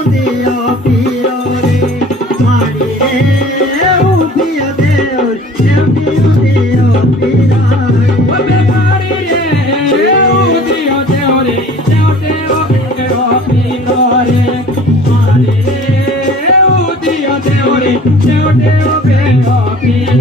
ઉદિયો પીરો રે મારી રે ઉભી દેવ શેવટી ઉદિયો પીરા રે મારી રે ઉદિયો દેવ રે શેવટે ઉદિયો પીરો રે મારી રે ઉદિયો દેવ રે શેવટે ઉદિયો પીરો